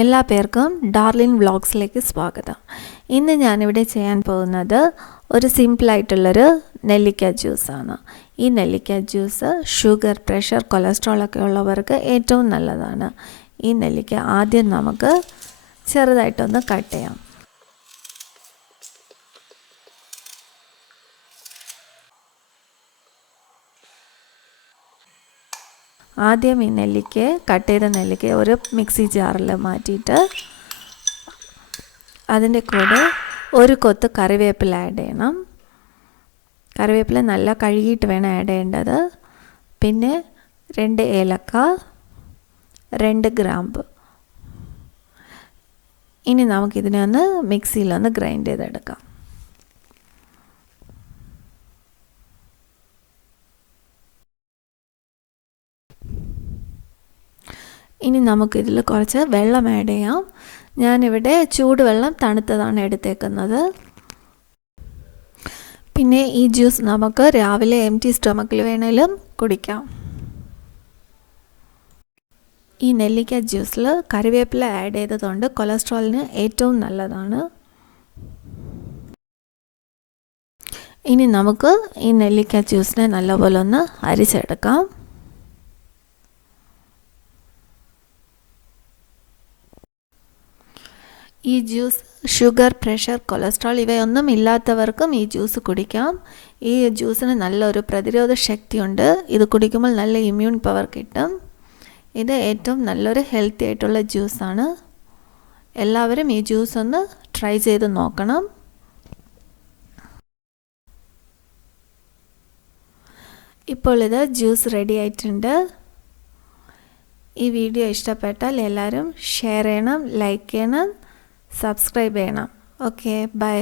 എല്ലാ പേർക്കും ഡാർലിൻ വ്ളോഗ്സിലേക്ക് സ്വാഗതം. ഇന്ന് ഞാനിവിടെ ചെയ്യാൻ പോകുന്നത് ഒരു സിമ്പിളായിട്ടുള്ളൊരു നെല്ലിക്ക ജ്യൂസാണ്. ഈ നെല്ലിക്ക ജ്യൂസ് ഷുഗർ, പ്രഷർ, കൊളസ്ട്രോൾ ഒക്കെ ഉള്ളവർക്ക് ഏറ്റവും നല്ലതാണ്. ഈ നെല്ലിക്ക ആദ്യം നമുക്ക് ചെറുതായിട്ടൊന്ന് കട്ട് ചെയ്യാം. ആദ്യം ഈ കട്ട് ചെയ്ത നെല്ലിക്ക ഒരു മിക്സി ജാറിൽ മാറ്റിയിട്ട് അതിൻ്റെ കൂടെ ഒരു കൊത്ത് കറിവേപ്പില ആഡ് ചെയ്യണം. കറിവേപ്പില നല്ല കഴുകിയിട്ട് വേണം ആഡ് ചെയ്യേണ്ടത്. പിന്നെ 2 ഏലക്ക, 2 ഗ്രാമ്പ്. ഇനി നമുക്കിതിനെ ഒന്ന് മിക്സിയിലൊന്ന് ഗ്രൈൻഡ് ചെയ്തെടുക്കാം. ഇനി നമുക്കിതിൽ കുറച്ച് വെള്ളം ആഡ് ചെയ്യാം. ഞാനിവിടെ ചൂടുവെള്ളം തണുത്തതാണ് എടുത്തേക്കുന്നത്. പിന്നെ ഈ ജ്യൂസ് നമുക്ക് രാവിലെ എംപ്റ്റി സ്റ്റൊമക്കിൽ വേണേലും കുടിക്കാം. ഈ നെല്ലിക്ക ജ്യൂസിൽ കറിവേപ്പില ആഡ് ചെയ്തതുകൊണ്ട് കൊളസ്ട്രോളിന് ഏറ്റവും നല്ലതാണ്. ഇനി നമുക്ക് ഈ നെല്ലിക്ക ജ്യൂസിനെ നല്ലപോലെ ഒന്ന് അരിച്ചെടുക്കാം. ഈ ജ്യൂസ് ഷുഗർ, പ്രഷർ, കൊളസ്ട്രോൾ ഇവയൊന്നും ഇല്ലാത്തവർക്കും ഈ ജ്യൂസ് കുടിക്കാം. ഈ ജ്യൂസിന് നല്ലൊരു പ്രതിരോധ ശക്തിയുണ്ട്. ഇത് കുടിക്കുമ്പോൾ നല്ല ഇമ്മ്യൂൺ പവർ കിട്ടും. ഇത് ഏറ്റവും നല്ലൊരു ഹെൽത്തി ആയിട്ടുള്ള ജ്യൂസാണ്. എല്ലാവരും ഈ ജ്യൂസ് ഒന്ന് ട്രൈ ചെയ്ത് നോക്കണം. ഇപ്പോൾ ഇത് ജ്യൂസ് റെഡി ആയിട്ടുണ്ട്. ഈ വീഡിയോ ഇഷ്ടപ്പെട്ടാൽ എല്ലാവരും ഷെയർ ചെയ്യണം, ലൈക്ക് ചെയ്യണം, സബ്സ്ക്രൈബ് ചെയ്യണം. Okay, by.